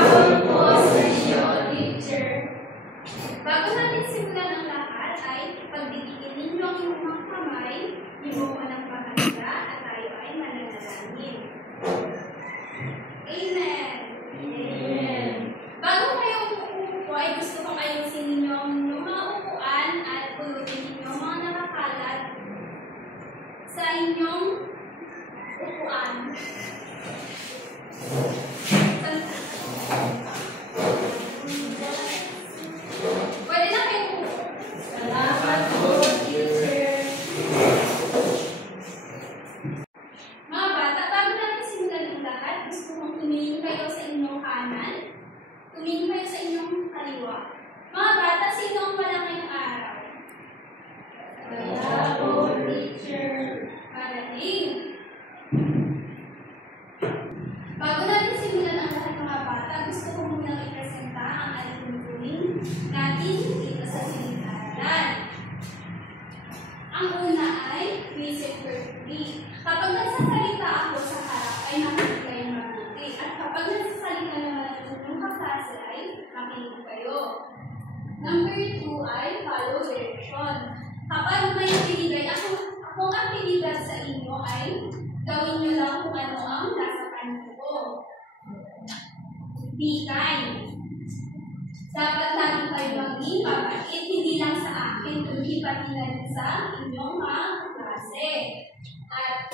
Hapon po sa inyo, teacher. Bago natin simulan ang lahat ay pagdikitin ninyo ang inyong mga kamay, inyong managpapaganda at tayo ay mananalangin. Amen. Amen. Bago kayo umuupo ay gusto kong ayusin ninyo ang mga upuan at pulutin ninyo ang mga nakakalat sa inyong upuan. Pwede na kayo umupo. Salamat po, teacher. Mga bata, bago natin simulan ang lahat, gusto kong tumingin kayo sa inyong kanan, tumingin kayo sa inyong kaliwa. Mga bata, sino ang wala ngayong araw? Wala po, teacher. Magaling. Bago natin simulan ang lahat mga bata, gusto ko munang ipresenta ang alituntunin natin dito sa silid-aralan. Ang una ay visit perfectly. Kapag nagsasalita ako sa harap ay makinig kayo mabuti. At kapag nagsasalita naman ang inyong kaklase ay makinig kayo. Number 2 ay follow direction. Kapag may binigay akong aktibidad sa inyo ay gawin nyo lang kung ano ang nasa kanyo ko. Be kind. Dapat lagi kayo maging mabait, hindi lang sa akin, kundi pati na rin sa inyong mga klase. At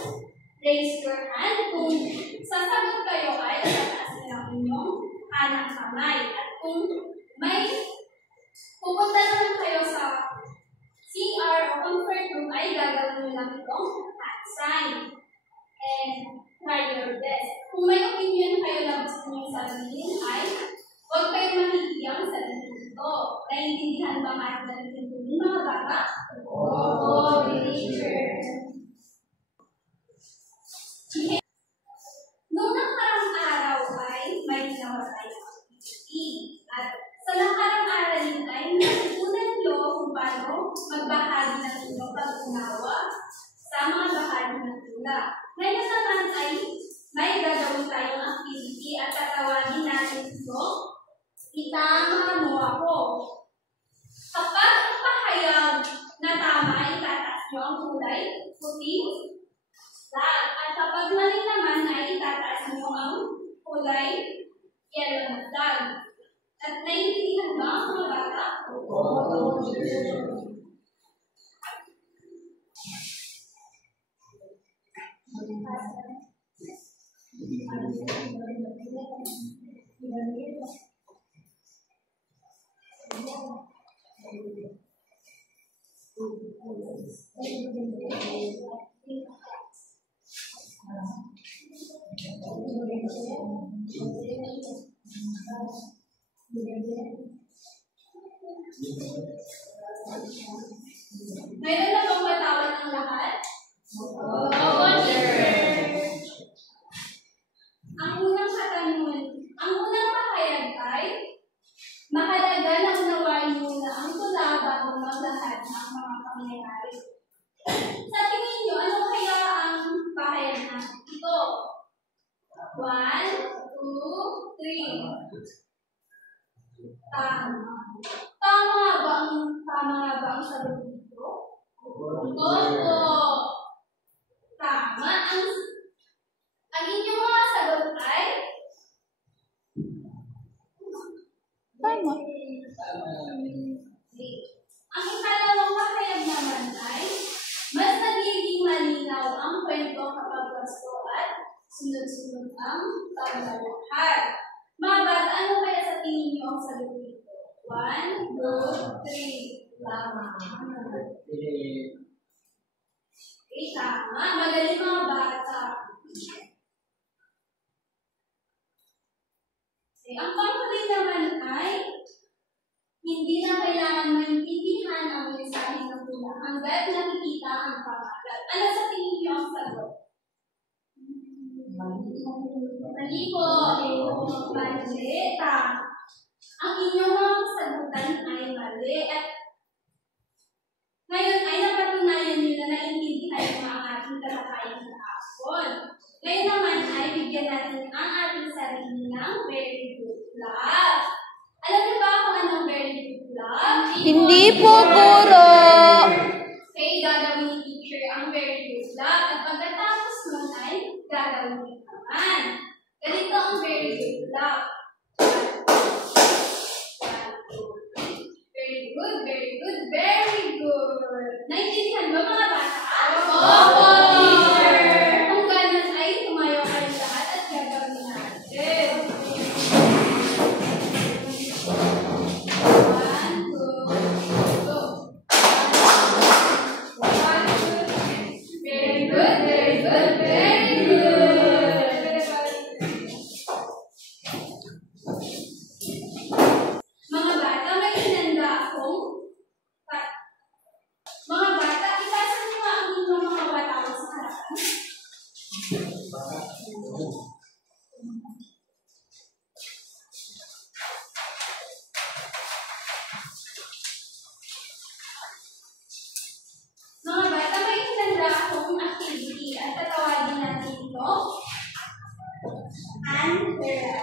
raise your hand kung sasagot kayo ay tataas ng inyong kanang kamay. At kung may pupunta naman kayo sa CR o comfort room ay gagawin nyo lang itong hand sign. And try your best. Kung may opinion kayo na gusto nyo sabihin ay huwag kayo mahihiyang sa dito. Naiintindihan ba nga natin ito mga bata? Oo, teacher. Noong nakarang araw ay may ginawa tayong activity. At sa nakarang araw din ay natutunan nyo kung paano magbahagi ng inyong pag-unawa sa mga bahagi ng tula. Ngayon naman ay may gagawin tayong activity at tatawagin natin ito, itama mo ako. Kapag ang pahayag na tama ay itataas nyo ang kulay puting flag. At kapag mali naman ay itataas nyo ang kulay yellow na flag. At naiintindihan ba ang mga bata? Oo. Mayroon na bang matawan ng lahat? Oo, sir. Ang unang pahayag ay mahalaga na unawain muna ang tula bago maglahad ng mga pangyayari. Sa tingin nyo, ano kaya ang pahayag na ito? 1, 2, 3. Tama. Tama ba ang sagot dito? Oo. Tama. Ang inyong mga sagot ay tama. Ang ikalawang pahayag naman ay mas nagiging malinaw ang kwento kapag gusto at sunod-sunod ang paglalahad. Mga bata, ano kaya sa tingin niyo ang sagot dito? 1, 2, 3. Tama. Okay, tama. Magaling mga bata. Okay, ang panghuling naman ay hindi na kailangan maintindihan ang mensahe ng tula hanggat nakikita ang pangalan. Ano sa tingin niyo ang sagot? Mali po. Mali. Ang inyong mga sagutan ay mali. At ngayon ay napatunayan nila na naintindihan mo ang ating talakayan sa hapon. Ngayon naman ay bigyan natin ang ating sarili ng very good love. Alam niyo ba kung anong very good love? Hindi po, Guro. Okay, gagawin ni teacher ang very good love. At pagkatapos nun ay gagawin ni naman. Ganito ang very good love. Very good, very good, very good. Naintindihan ba mga bata? Opo! Kung ganun ay tumayo kayo lahat at gagawin natin. 1, 2, go. 1, 2, very good, very good, very good. Mga bata, may hinanda akong mga bata, itasan niyo nga ang inyong mga bata sa harapan. Mga bata, may hinanda akong activity at tatawagin natin ito Andrea.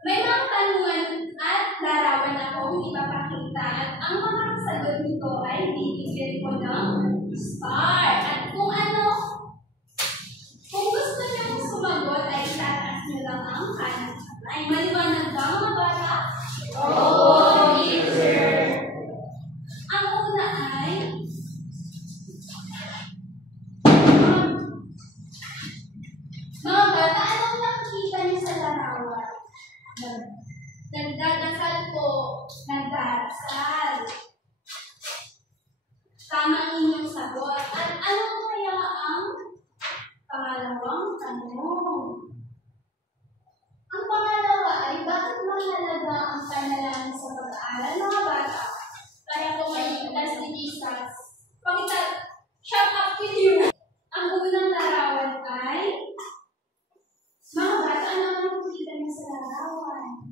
May mga tanungan at larawan akong ipapakita at ang mga sagot nito ay bibigyan ko ng star. At kung gusto nyo sumagot ay tataas nyo lang ang kanan. Ay maliwanag ba mga bata? Oo, teacher. Ang una ay mga bata, anong nakikita niyo sa larawan? Nagdadasal po. Nagdarasal. Tama ang inyong sagot. At ano po kaya ang pangalawang tanong? Ang pangalawa ay bakit mahalaga ang panalangin sa pag-aaral mga bata? Kaya po ngayon, as the Jesus, shout out to you. Ang unang larawan ay mga bata, ano ang nakikita niyo sa larawan?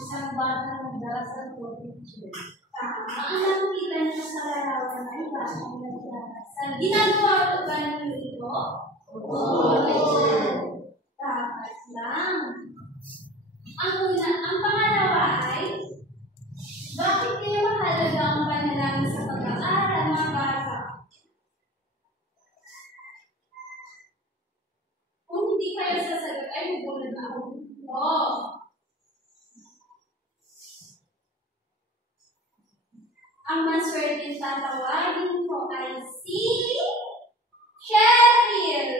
Isang bata nagdarasal po, teacher. Tama. Ang nakikita niyo sa larawan ay batang nagdarasal. Ginagawa ko ba niyo ito? Oo, teacher. Dapat lang. Ang pangalawa ay bakit kaya mahalaga ang panalangin sa pag-aaral mga bata? Kung hindi kayo sasagot ay bubulad ako dito. Ang maswerte tatawagin ko ay si Cheryl.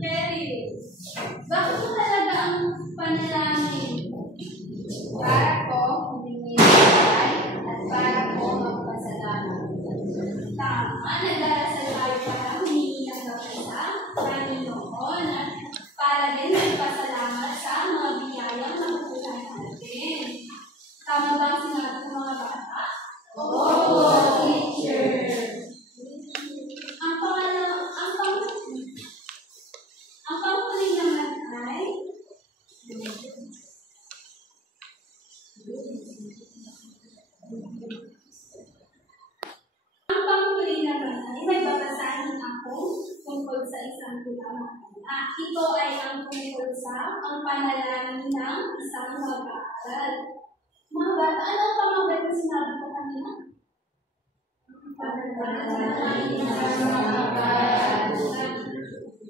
Cheryl. Bakit mahalaga ang panalangin? Para po humingi ng buhay at para po magpasalamat. Tama, nagdarasal tayo para humingi ng buhay sa Panginoon at para din magpasalamat sa mga biyayang makukuha natin. Tama ba ang sinabi ng mga bata? Oo, teacher. Ang panghuling naman ay may babasahin ako tungkol sa isang tulamang. Ito ay ang tungkol sa ang panalangin ng isang mag-aaral. Mga bata, ano ang pamanggat na sinabi ko kanina? Panalangin ng mag-aaral.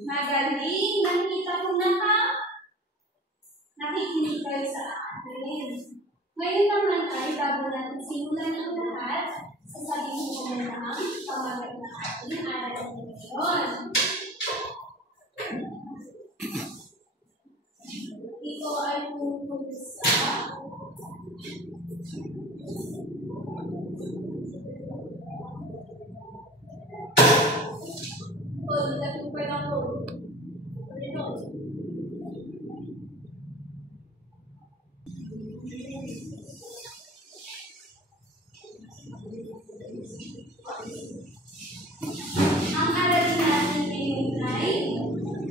Magaling, nakita ko na nakikinig kayo sa akin. Ngayon naman ay bago natin simulan ang lahat, sasabihin ko na ang pamanggat na ating aral ngayon. Ito ay tungkol sa ang aralin natin ngayon ay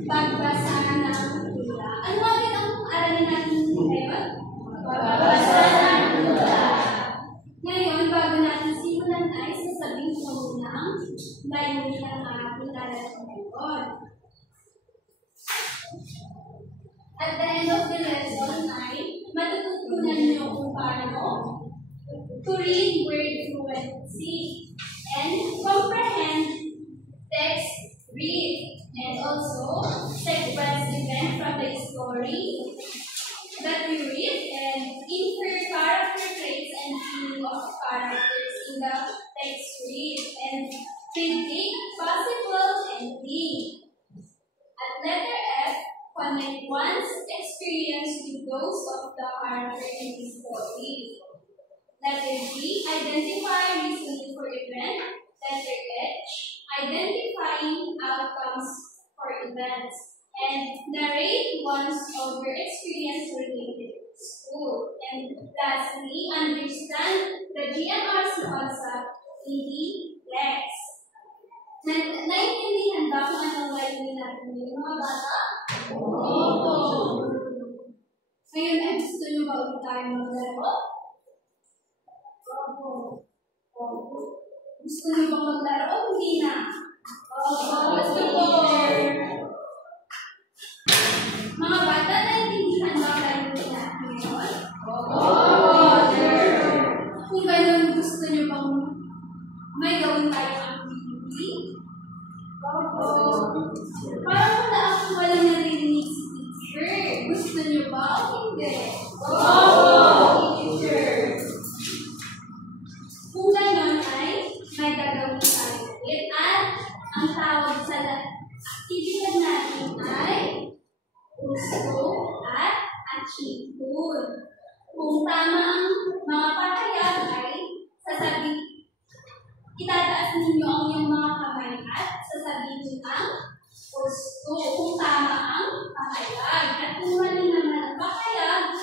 pagbasa ng tula. Ano ulit ang aralin natin ngayon? Pagbasa ng tula. Ngayon, bago natin simulan ay sasabihin ko at the end of the lesson ay matututunan niyo kung paano to read word fluency and comprehend text read and also sequence event from the story that we read and infer character traits and meaning of characters in the text read and predict possible ending. At letter F, connect one's experience with those of the character in the story. Letter G, identify reasoning for event. Letter H, identifying outcomes for events. And narrate one's of your experience related to school. And lastly, understand the GMRC concept in the text. Naiintindihan ba kung anong layunin natin ngayon, mga bata? Opo! Ngayon, ay gusto nyo ba ulit tayo maglaro? Opo. Opo. Gusto nyo bang maglaro? Hindi na. Opo. Gusto ko. Mga bata, naiintindihan ba ang layunin natin ngayon? Opo. Kung ganun, gusto nyo bang may gawin tayo activity? Opo. Parang wala akong walang narinig si teacher. Gusto nyo ba o hindi? Opo, teacher. Kung gano'n ay may gagawin tayo ulit at ang tawag sa activity natin ay gusto at achieve. Kung tama ang mga pahayag ay itataas ninyo ang inyong mga kamay at sasabihin ang gusto kung tama ang pahayag. At kung mali naman ang pahayag,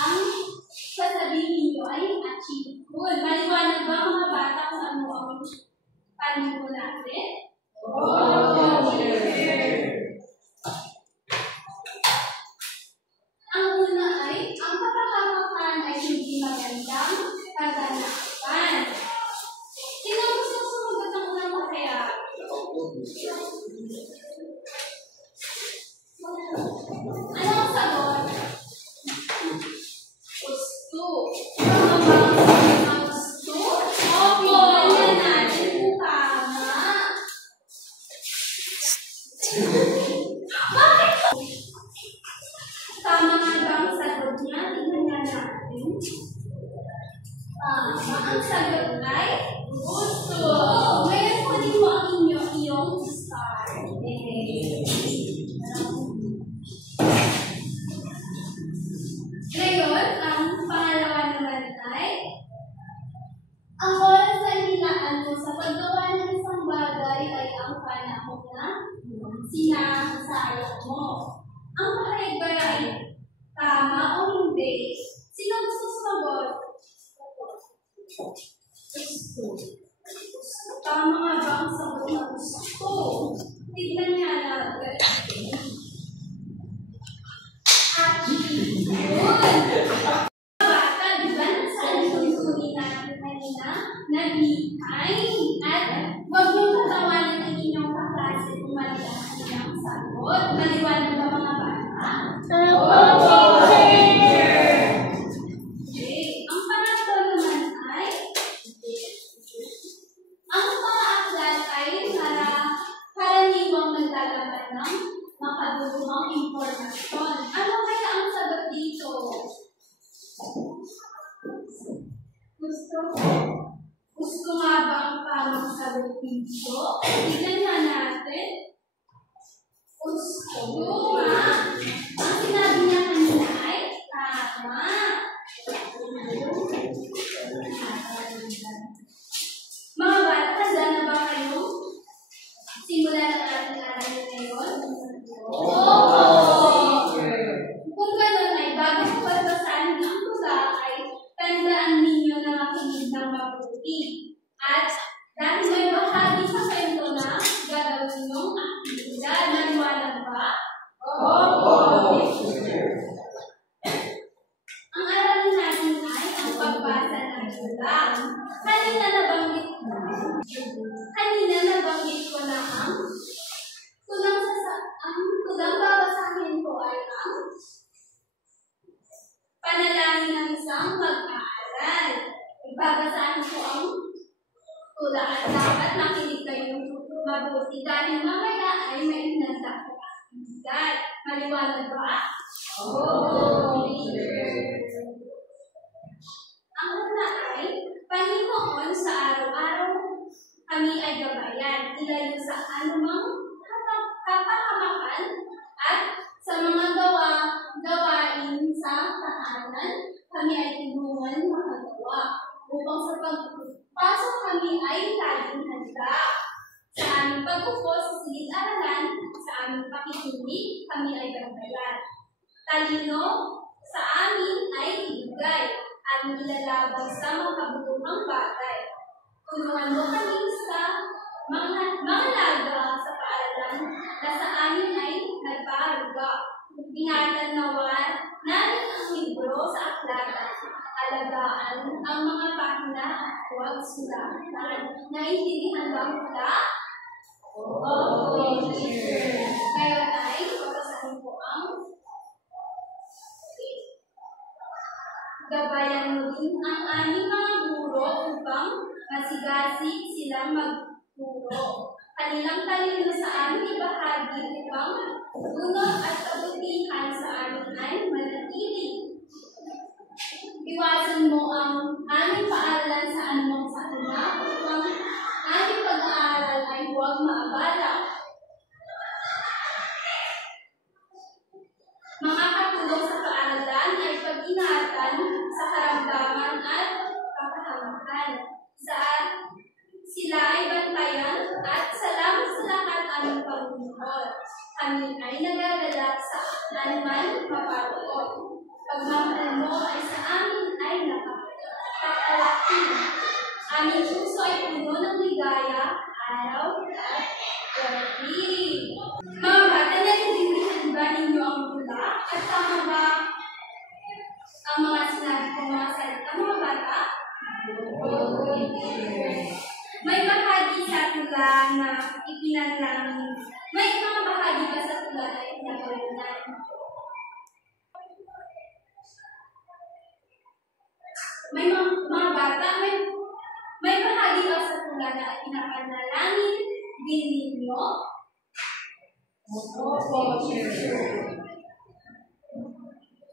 ang sasabihin nyo ay achieve. Maliwanag ba mga bata kung ano ang panyo natin? Ang una ay, ang kapahamakan ay hindi magandang kaganapan. Sino gusto sumagot ng unang pahayag? Ano ang sagot? Gusto. Ang gusto? Opo. Tingnan natin kung tama. Bakit? Tama nga ba ang sagot niya? Tingnan nga natin. Ang sagot ay gusto. Ngayon kunin mo ang iyong star. Ngayon, ang pangalawa naman ay ang oras na inilaan mo sa paggawa ng isang bagay ay ang panahon na sinasayang mo. Ang pahayag ba ay tama o hindi? Sino gusto sumagot? Gusto. Tama nga ba ang sagot na gusto? Tignan niya natin. Bata, di ba? Saan susuri natin kanina? Nag-i-kind. At huwag yung katawanan ng inyong kaklase kung mali ang kanilang sagot. Maliwanag ba mga bata? Ang pangatlo naman ay ang pang-aklat ay karaniwang naglalaman ng makadulungang impormasyon. Ano kaya ang sagot dito? Gusto nga ba ang tamang sagot dito? Tignan nga natin. Gusto nga. Ang sinabi niya kanina ay tama. Mga bata, handa na ba kayo? Simulan na natin aralin ngayon? Opo! Kung gano'n ay bago ko basahin ang tula ay tandaan ninyo na makinig ng mabuti. At dahil may bahagi sa kwento na gagawin nyong aktibidad, naniwala ba? Opo! Ang aralin natin ay ang pagbasa ng tula. Kanina nabanggit ko na ang tulang babasahin ko ay ang Panalangin ng isang mag-aaral. Ibabasahin ko ang tula at dapat makinig kayong mabuti dahil mamaya ay may inanda ko. Maliwanag ba? Oo. Ang una ay, Panginoon, sa araw-araw kami ay gabayan, ilayo sa anumang kapahamakan at sa mga gawain sa tahanan, kami ay tulungan makagawa upang sa pagpasok kami ay laging handa. Sa aming pag-upo sa silid-aralan, sa aming pakikinig, kami ay gabayan. Talino sa amin ay ibigay at ilalabang sa makabutuhang bagay. Tulungan mo kami sa mahalaga sa paaralan na sa amin ay nagpaaruga. Ingatan nawa namin ang libro sa aklatan. Alagaan ang mga pahina at huwag sulatan. Naintindihan ba mo ka? Oo, teacher. Ngayon ay papasahin ko ang gabayan mo din ang aming mga guro upang masigasig silang magturo. Kanilang talino sa aming ibahagi upang tunod at kabutihan sa amin ay manatili. Iwasan mo ang aming paaralan sa anumang sakuna upang aming pag-aaral ay huwag maabala. Mga katulong sa paaralan ay pag-ingatan sa karamdaman at kapahamakan. Sila ay bantayan at salamat sa lahat aming Panginoon. Kami ay nagagalak sa anuman maparoon. Pagmamahal mo ay sa amin ay nakakalaki. Aming puso ay puno ng ligaya, araw at gabi. Mga bata, naiintindihan ba ninyo ang tula? At tama ba ang mga sinabi kong mga salita, mga bata? May bahagi sa tula na ipinanalangin. May mga bahagi ba sa tula na ipinagawin? May mga bata, may bahagi ba sa tula na ipinapanalangin din ninyo?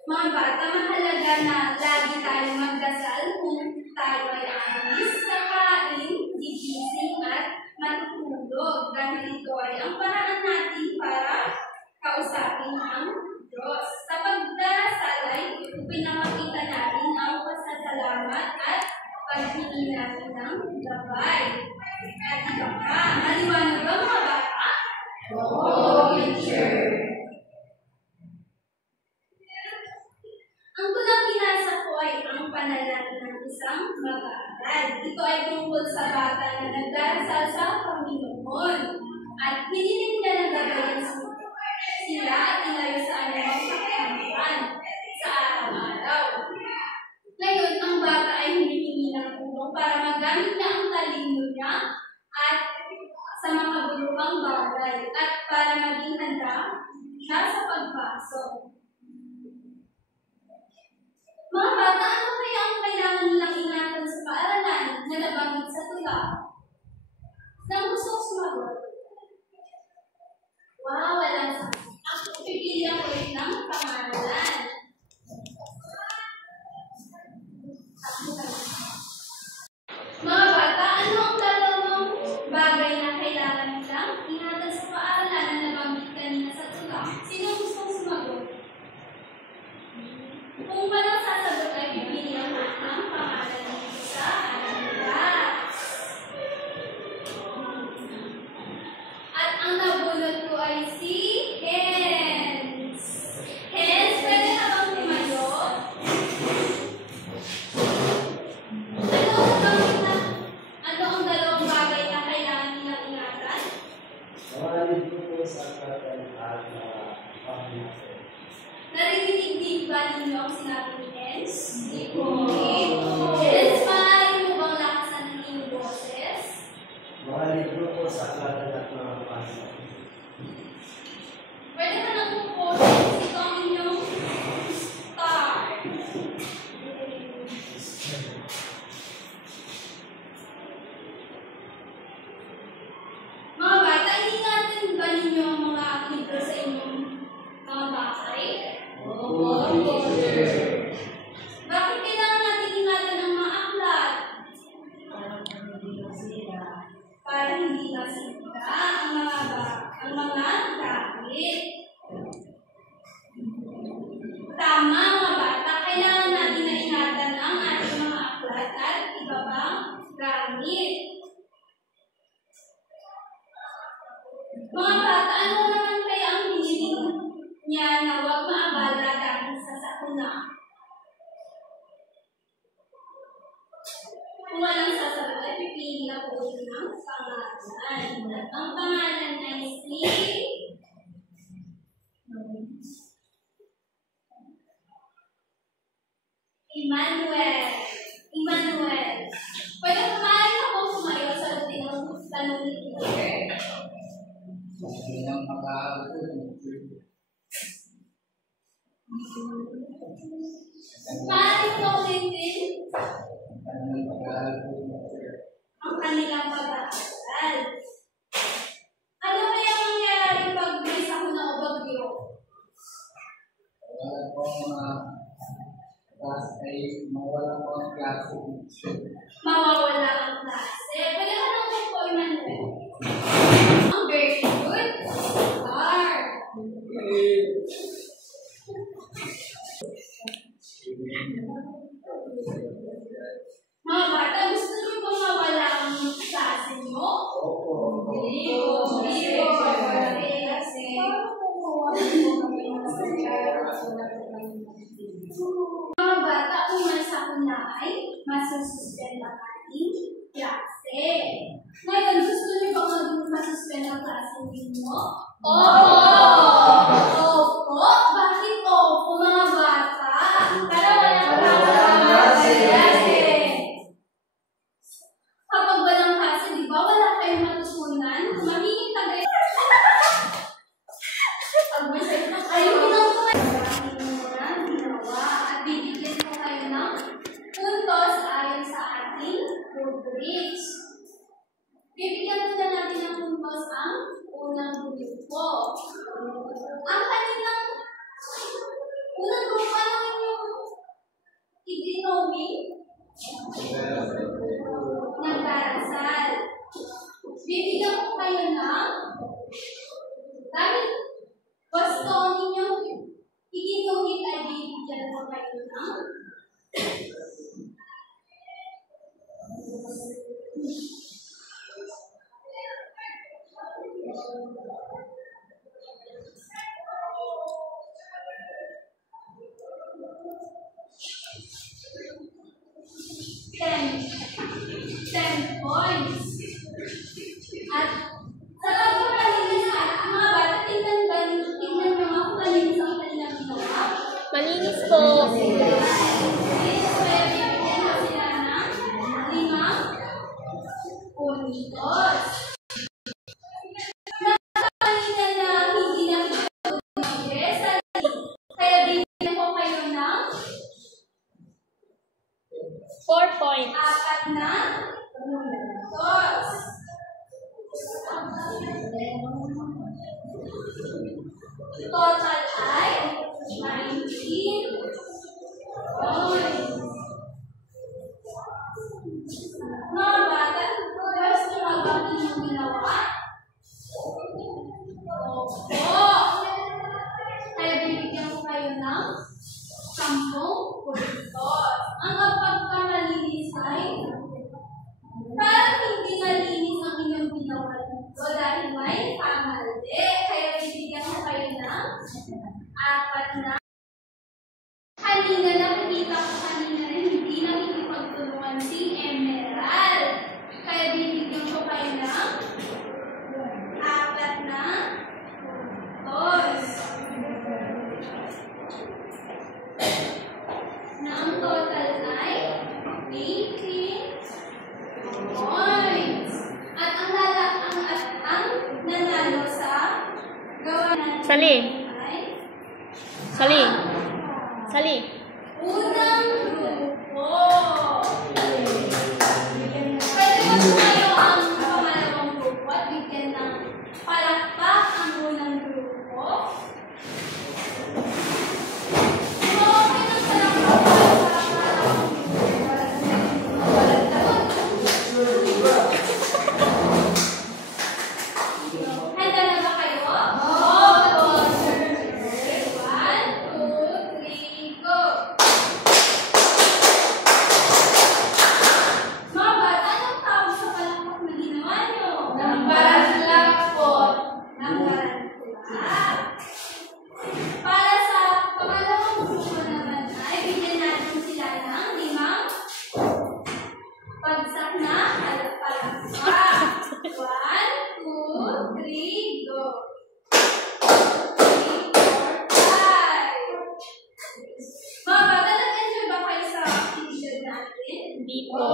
Mga bata, mahalaga na lagi tayong magdasal kung tayo ay alis, kakain, gigising at matutulog dahil ito ay ang paraan natin para kausapin ang Diyos. Sa pagdarasal ay pinapakita natin ang pasasalamat at paghingi natin ng gabay. At iba pa, maliwanag ba mga bata? Oo, teacher. Ang tulang pinasa ko ay ang panalangin ng isang mag-aaral. Ito ay tungkol sa bata na nagdarasal sa Panginoon at hiniling niya na gagayin sila at ilayo sa anumang pakailangan sa araw-araw. Ngayon, ang bata ay hinihingi ng tulong para magamit niya ang talino niya at sa mga bulupang bagay at para maging handa siya sa pagpasok. Mga bata, ano kaya ang kailangan nilang ingatan sa paaralan na nabanggit sa tula? Nang gusto ko sumagot? Wow, wala sa ako. Pipilihan ko rin ng pangalan. Mga bata, ano ang dalawang bagay na kailangan nilang ingatan sa paaralan na nabanggit kanina sa tula? Sino gusto sumagot? Kung walang sasagot ay pipilihan para hindi masira ang mga gamit. Tama mga bata, kailangan natin na ingatan ang ating mga aklat at iba pang gamit. Mga bata, ano naman kaya ang hiniling niya na huwag maabala dahil sa sakuna? Kung walang sasagot, ay pipili na po ng pangalan. At ang pangalan ay si Emmanuel. Pwede kumain na po sumayo sa rutin ng tanong ni teacher. Paano po ulitin ang kanilang pag-aaral? Ano kaya mangyayari pag may sakuna o bagyo? Mawawala ang klase. Pwede ka naman po, Emmanuel. Ang very good. Mga bata, gusto nyo bang mawala ang klase nyo? Mga bata, kung may sakuna ay masususpend ang ating klase. Ngayon, gusto nyo bang maging masuspend ang klase ninyo? Opo! Bakit opo, mga bata? Para walang klase. Kapag walang klase, di ba, wala kayong matutunan? Mamingin ka rin. Ayun lang po. At bibigyan ko kayo ng puntos ayon sa ating rubrics. Bibigyan muna natin ng puntos ang unang grupo. Ang kanilang unang grupo, ano yung i-denomi? Nagdarasal. Bibigyan ko kayo ng dahil gusto ninyo iginuhit ay bibigyan ko kayo ng ten points. At sa pagpapalinis natin, mga bata, tingnan nyo nga kung malinis ang kanilang ginawa. Malinis po. Malinis po, bibigyan na sila ng 5 puntos. Nakakalina na hindi nakikita kaya bibigyan ko kayo ng 4 points. 4 na puntos. Total ay 19 points. Mga bata, gusto nyo ba inyong ginawa? Opo. Kaya bibigyan ko kayo ng 10 puntos. Ang pagkamalinis ay parang hindi malinis ang inyong ginawa dito dahil may kamali. Kaya bibigyan ko kayo ng 4 na. Kanina nakikita ko kanina na hindi nakikipagtulungan si Emerald. Kaya bibigyan ko kayo ng 4 na puntos. Na ang total ay 18 points. At ang nanalo sa gawa natin Sali. ay unang grupo. Pwede ba tayo ang pangalawang grupo at bigyan ng palakpak ang unang grupo? Okay ng palakpak sa pangalawang grupo. Hindi po.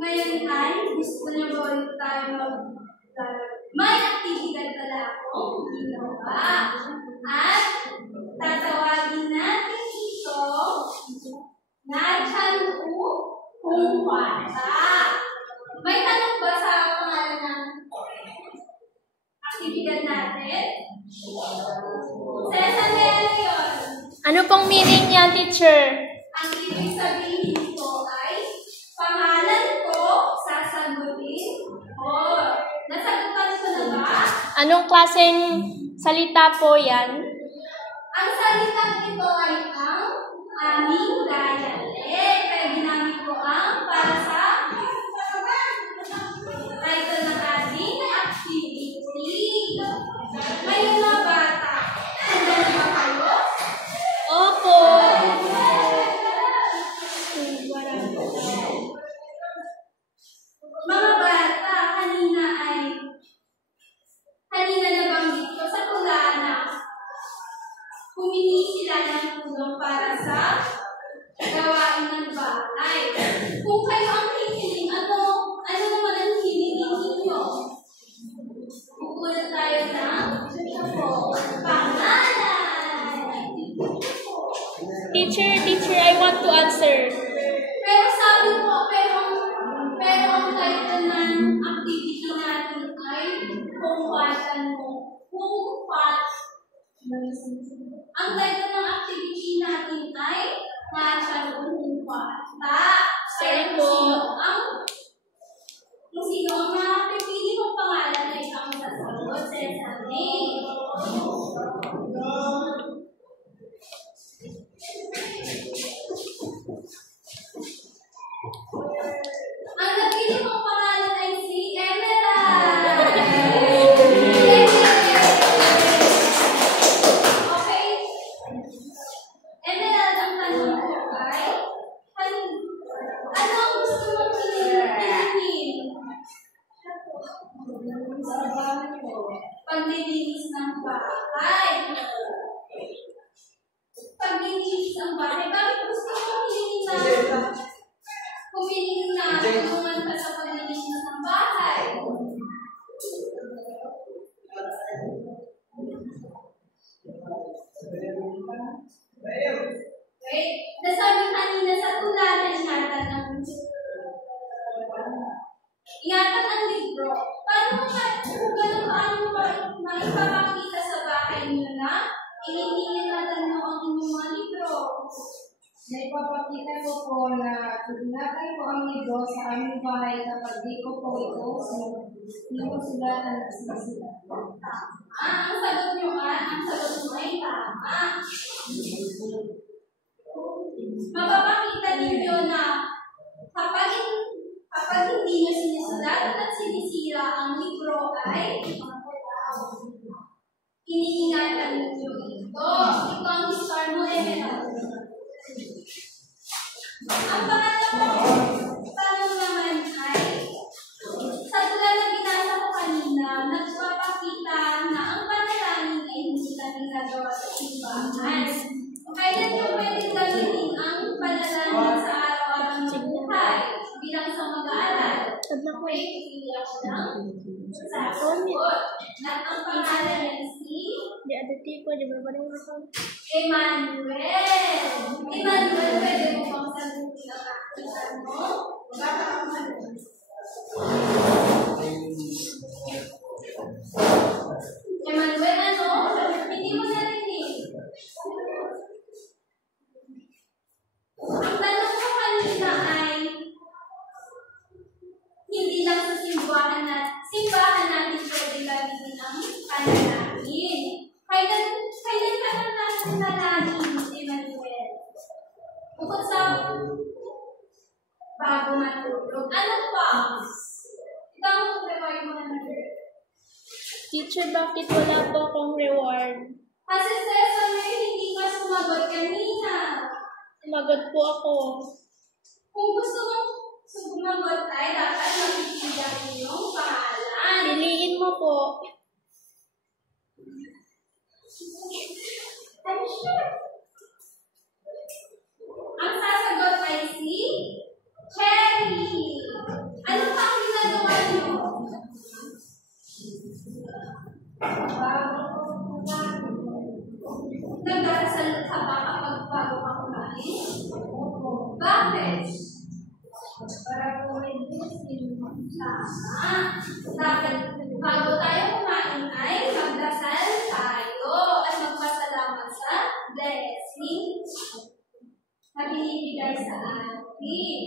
Ngayon ay, gusto niyo ba ulit tayo may aktibidad pala akong ginawa. At tatawagin natin ito na Chandu kung Bata. May tanong ba sa pangalan ng aktibidad natin? Cesar, ano yun? Ano pong meaning niyan, teacher? Ang ibig sabihin nito ay pangalan ko sasagutin ko. Nasagutan ko na ba? Anong klaseng salita po yan? Ang salitang ito ay ang aming dialect. Kaya ginamit ko ang para sa title ng ating activity. Ngayon mga bata, handa na ba kayo? Opo. Mga bata, kanina nabanggit ko sa tula na humingi sila ng tulong para sa gawain ng bahay. Kung kayo ang hihiling, ano naman ang hihilingin ninyo? Kukulat tayo ng pangalan. Teacher, I want to answer. Pero sabi ko, pero ang title ng activity natin ay kumpatan mo. Ang title ng activity natin ay Kumpata. Sorry po. Kung sino ang makapipili mong pangalan ay ang sasagot sa examen. Ang napili mong pangalan ay si Emerald. Okay. Emerald, ang tanong ko ay, ano ang gusto mong piliin? Paglilinis ng bahay. Paglilinis ng bahay. Bakit gusto mong pumili na tulungan ka sa paglilinis ng bahay? Okay. Nasabi kanina sa tula na ingatan ang libro. Paano mo maipapakita sa bahay niyo na iniingatan mo ang inyong mga libro? Naipapakita ko po na ingatan ko ang libro sa aming bahay kapag di ko po ito sinusulatan at sinasila. Ang sagot niyo ay tama. Mapapakita ninyo na kapag hindi nyo sinusulatan at sinisira ang libro ay iniingatan ninyo ito. Ito ang star mo, Emerald. Ang pangalawang tanong naman ay, sa tula na binasa ko kanina, nagpapakita na ang panalangin ay hindi lang ginagawa sa simbahan. Kailan nyo pwedeng gamitin ang panalangin sa araw-araw ng buhay bilang isang mag-aaral? Okay, pili ako ng sagot. Na ang pangalan ay si Emmanuel. Emmanuel, pwede mo bang sagutin ang kakitan mo? Emmanuel, ano? Hindi mo narinig. Ang tanong ko kanina ay hindi lang sa simbahan natin pwede gamitin ang panalangin. Kailan ka lang natin nalangin, Emmanuel? Bukod sa bago matulog. Ano pa? Ikaw ang reward mo na. Teacher, bakit wala po akong reward? Kasi Cesar, hindi ka sumagot kanina. Sumagot po ako. Kung gusto mong sumagot ay dapat makikita ang iyong pangalan. Piliin mo po. I'm sure. Dapat bago tayo kumain ay magdasal tayo at magpasalamat sa blessing na binibigay sa atin.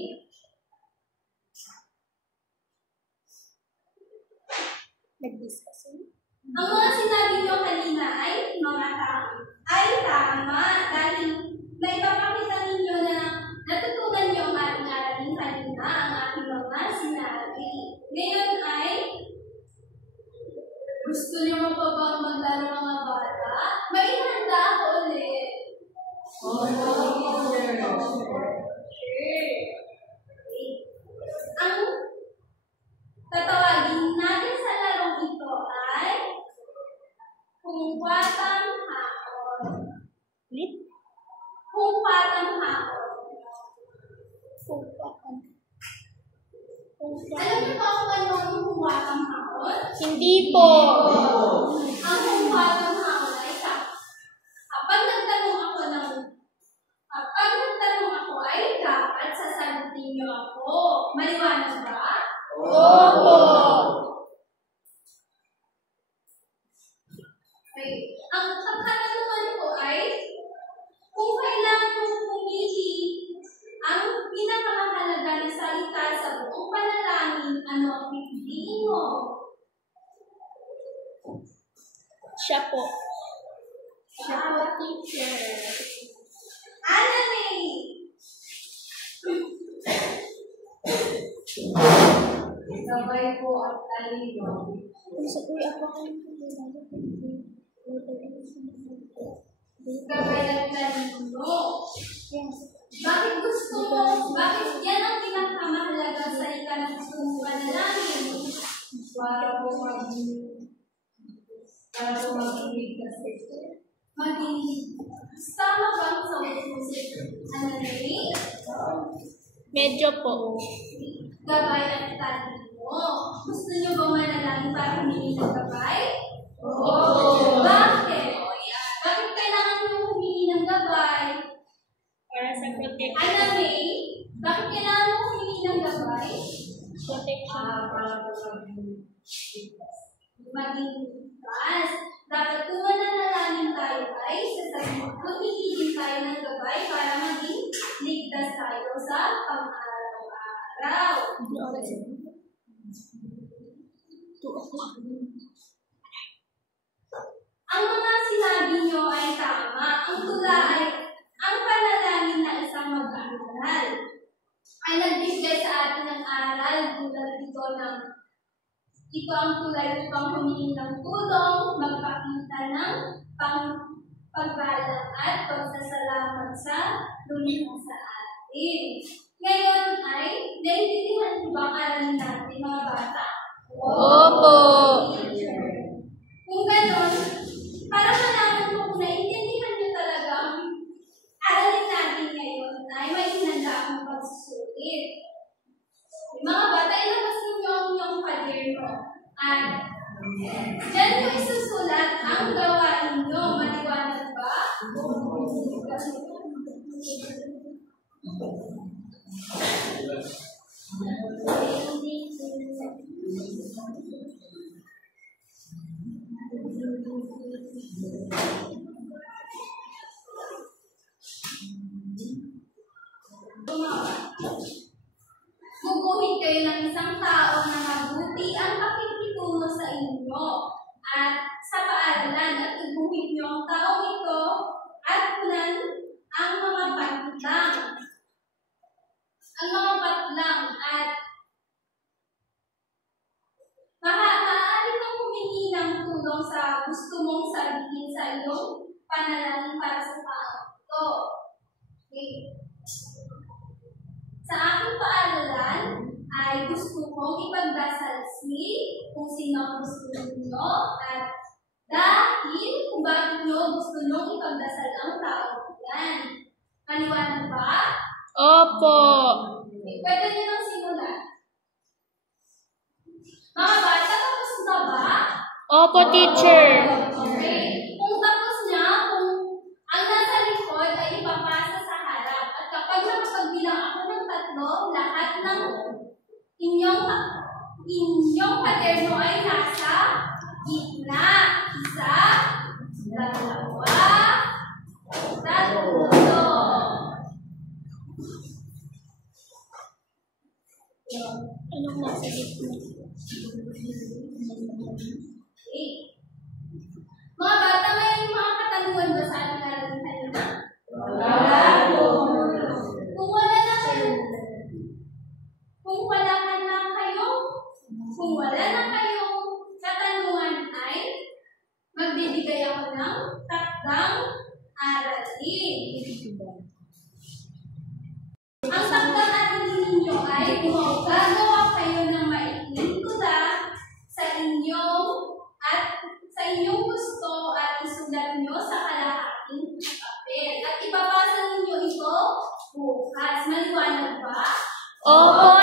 Nag-discuss. Ang mga sinabi niyo kanina ay tama dahil naipapakita ninyo na natutunan niyo ang ating aralin kanina ang aking mga sinabi. Ngayon ay gusto niyo mo pa bang maglaro mga bata? May handa ako ulit. Ang tatawagin natin sa larong ito ay Humpatang Haon. Ulit? Humpatang Haon. Alam niyo ba kung ano ang humpatang haon? Hindi po. Ang humpatang haon ay kapag nagtanong ako ay dapat sasagutin niyo ako. Maliwanag ba? Opo. Okay. Ang katanungan ko ay kung kailangan mong pumili ang pinakamahalaga na salita sa buong panalangin, ano ang pipiliin mo? Siya po. Siya po, teacher. Anna May! Gabay po at talino. Uy, ako kayo. Gabay at talino. Bakit yan ang pinakamahalaga salita ng buong panalangin? Para po mag-ibig kasi. Mag-ibig. Tama ba ang sausip? Anna May? Medyo po. Gabay at talino. Gusto niyo ba manalangin para humingi ng gabay? Oo. Bakit? Bakit kailangan niyo humingi ng gabay? Para sa protection. Anna May, bakit kailangan mo humingi ng gabay? Protection. Para po Maging ligtas. Dapat kung mananalangin tayo ay humingi din tayo ng gabay para maging ligtas tayo sa pang-araw-araw. Ang mga sinabi niyo ay tama. Ang tula ay ang panalangin na isang mag-aaral ay nagbigay sa atin ng aral tulad ito ang tulay upang humingi ng tulong, magpakita ng pagbalang at pagsasalamat sa lumikha sa atin. Ngayon ay, naiintindihan niyo ba ang aralin natin mga bata? Opo. Kung gano'n, para malaman mo kung naiintindihan niyo talaga ang aralin natin ngayon ay may hinanda akong pagsusulit. Mga bata, ilabas ninyo ang inyong kwaderno at dyan nyo isusulat ang gawain nyo. Maliwanag ba? Guguhit kayo ng isang tao na mabuti ang pakikitungo sa inyo at sa paaralan at guguhit niyo ang taong ito at punan ang mga patlang. At maaari kang humingi ng tulong sa gusto mong sabihin sa iyong panalangin para sa taong ito. Okay. Sa aking paaralan ay gusto kong ipagdasal kung sino ang gusto ninyo at dahil kung bakit nyo gusto nyo ipagdasal ang tao yan. Maliwanag ba? Opo. Pwede nyo nang simulan. Mga bata, tapos na ba? Opo, teacher. Okay. Kung tapos na, kung ang nasa likod ay ipapasa sa harap at kapag nakapagbilang ako ng 3, lahat ng inyong inyong kwaderno ay nasa gitna. Isa, dalawa, tatlo. Anong nasa gitna? Okay. Mga bata, may mga katanungan ba sa ating araling tayo na? Wala po. Kung wala na kayo, kung wala na kayong katanungan ay magbibigay ako ng takdang aralin. Ang takdang aralin ninyo ay gagawa kayo ng maikling tula sa inyong gusto at isulat nyo sa kalahating papel. At ipapasa ninyo ito bukas. Maliwanag ba? Opo,